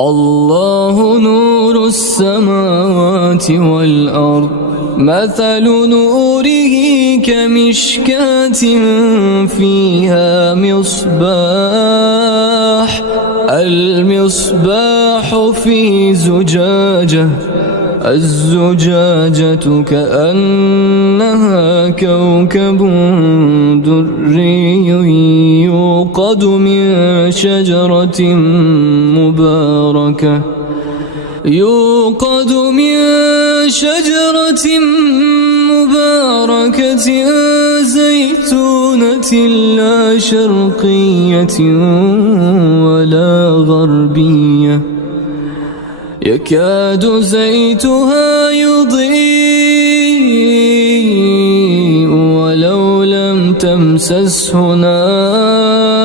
الله نور السماوات والأرض مثل نوره كمشكاة فيها مصباح المصباح في زجاجة الزجاجة كأنها كوكب دري يوقد من شجرة مباركة زيتونة لا شرقية ولا غربية يكاد زيتها يضيء ولو لم تمسسه نار